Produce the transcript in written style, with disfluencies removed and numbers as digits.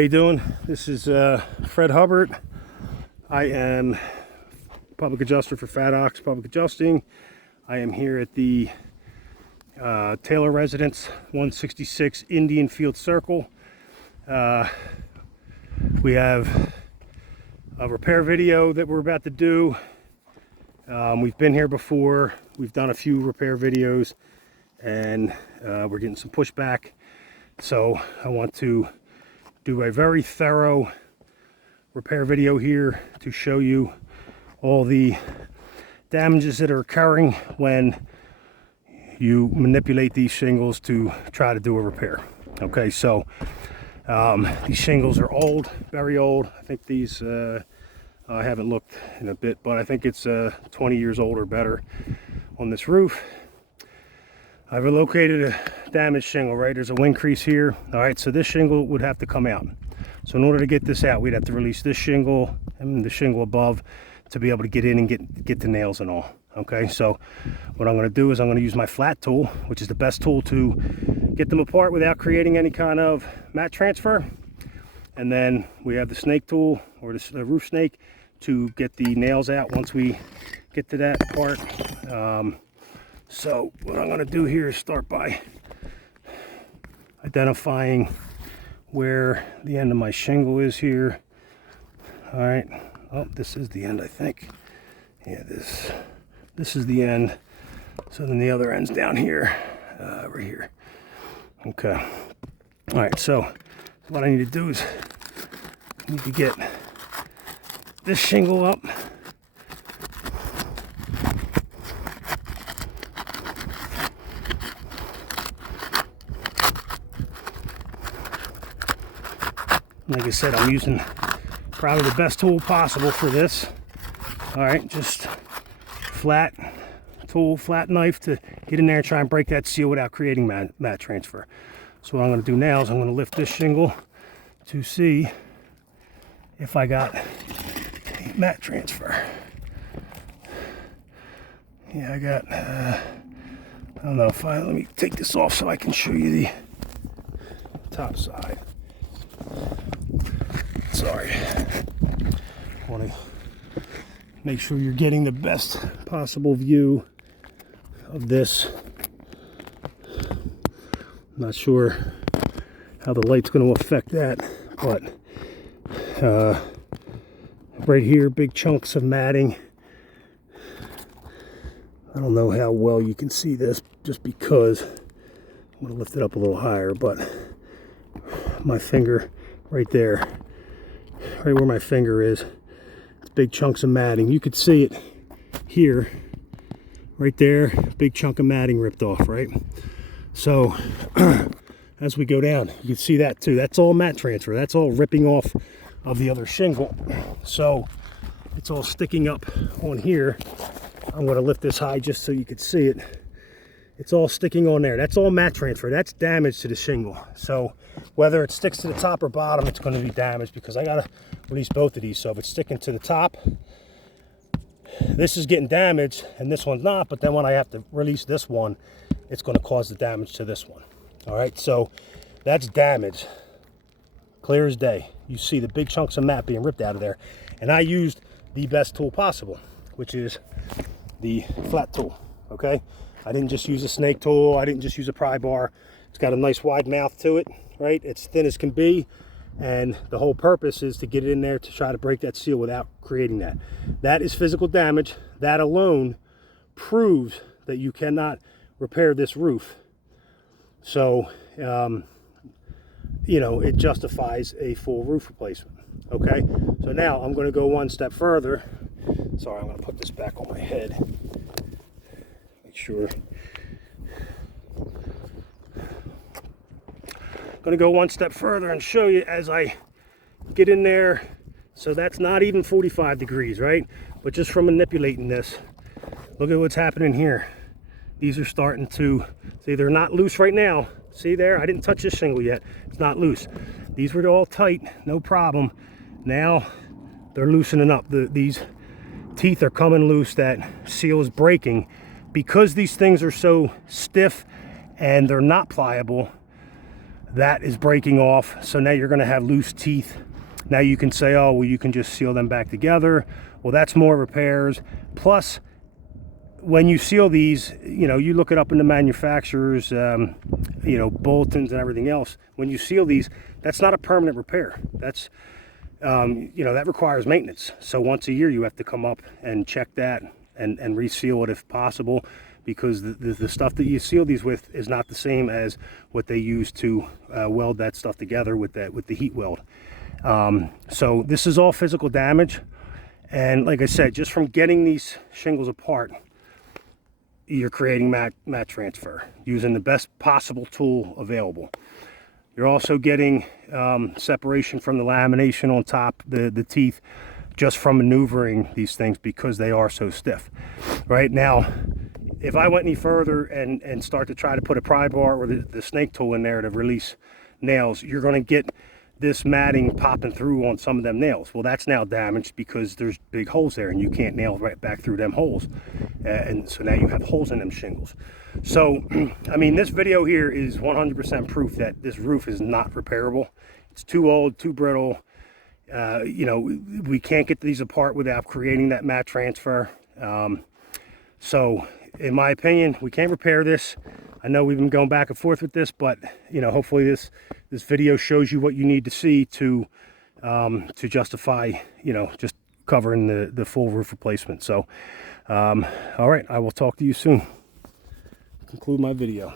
How you doing? This is Fred Hubbard. I am public adjuster for Fat Ox Public Adjusting. I am here at the Taylor Residence, 166 Indian Field Circle. We have a repair video that we're about to do. We've been here before. We've done a few repair videos, and we're getting some pushback. So I want to do a very thorough repair video here to show you all the damages that are occurring when you manipulate these shingles to try to do a repair. Okay, so these shingles are old, very old. I think these, I haven't looked in a bit, but I think it's 20 years old or better on this roof. I've located a damaged shingle, right? There's a wind crease here. All right, so this shingle would have to come out. So in order to get this out, we'd have to release this shingle and the shingle above to be able to get in and get the nails and all. Okay, so what I'm gonna do is I'm gonna use my flat tool, which is the best tool to get them apart without creating any kind of mat transfer. And then we have the snake tool, or the roof snake, to get the nails out once we get to that part. So what I'm going to do here is start by identifying where the end of my shingle is here. All right. Oh, this is the end, I think. Yeah, this is the end. So then the other end's down here, right here. Okay. All right. So what I need to do is I need to get this shingle up. Like I said, I'm using probably the best tool possible for this. All right, just flat tool, flat knife to get in there and try and break that seal without creating mat transfer. So what I'm going to do now is I'm going to lift this shingle to see if I got mat transfer. Yeah, I got, I don't know if let me take this off so I can show you the top side. Sorry. Want to make sure you're getting the best possible view of this. Not sure how the light's going to affect that, but right here, big chunks of matting. I don't know how well you can see this just because I'm going to lift it up a little higher, but my finger right there, right where my finger is, it's big chunks of matting. You could see it here, right there, big chunk of matting ripped off, right? So as we go down, you can see that too. That's all mat transfer. That's all ripping off of the other shingle. So it's all sticking up on here. I'm going to lift this high just so you can see it. It's all sticking on there. That's all mat transfer. That's damage to the shingle. So whether it sticks to the top or bottom, it's going to be damaged because I got to release both of these. So if it's sticking to the top, this is getting damaged and this one's not. But then when I have to release this one, it's going to cause the damage to this one. All right, so that's damage. Clear as day. You see the big chunks of mat being ripped out of there. And I used the best tool possible, which is the flat tool. Okay, I didn't just use a snake tool. I didn't just use a pry bar. It's got a nice wide mouth to it, right? It's thin as can be, and the whole purpose is to get it in there to try to break that seal without creating that. That is physical damage. That alone proves that you cannot repair this roof. So you know, it justifies a full roof replacement. Okay, so now I'm going to go one step further. Sorry, I'm going to put this back on my head. Make sure. I'm going to go one step further and show you as I get in there. So that's not even 45 degrees, right? But just from manipulating this, look at what's happening here. These are starting to, see, they're not loose right now. See there? I didn't touch this shingle yet. It's not loose. These were all tight, no problem. Now they're loosening up. These teeth are coming loose. That seal is breaking because these things are so stiff and they're not pliable. that is breaking off. So now you're going to have loose teeth. Now you can say, oh, well, you can just seal them back together. Well, that's more repairs. Plus, when you seal these, you know, you look it up in the manufacturers, you know, bulletins and everything else. When you seal these, that's not a permanent repair. That's, you know, that requires maintenance. So once a year, you have to come up and check that and reseal it if possible, because the stuff that you seal these with is not the same as what they use to weld that stuff together with the heat weld. So this is all physical damage. And like I said, just from getting these shingles apart, you're creating mat transfer using the best possible tool available. You're also getting separation from the lamination on top, the teeth, just from maneuvering these things because they are so stiff. Right now, if I went any further and start to try to put a pry bar or the snake tool in there to release nails, you're going to get this matting popping through on some of them nails. Well, that's now damaged because there's big holes there and you can't nail right back through them holes. And so now you have holes in them shingles. So, I mean, this video here is 100% proof that this roof is not repairable. It's too old, too brittle. You know, we can't get these apart without creating that mat transfer. So, in my opinion, we can't repair this. I know we've been going back and forth with this, but you know, hopefully this video shows you what you need to see to justify, you know, just covering the full roof replacement. So, all right, I will talk to you soon. Conclude my video.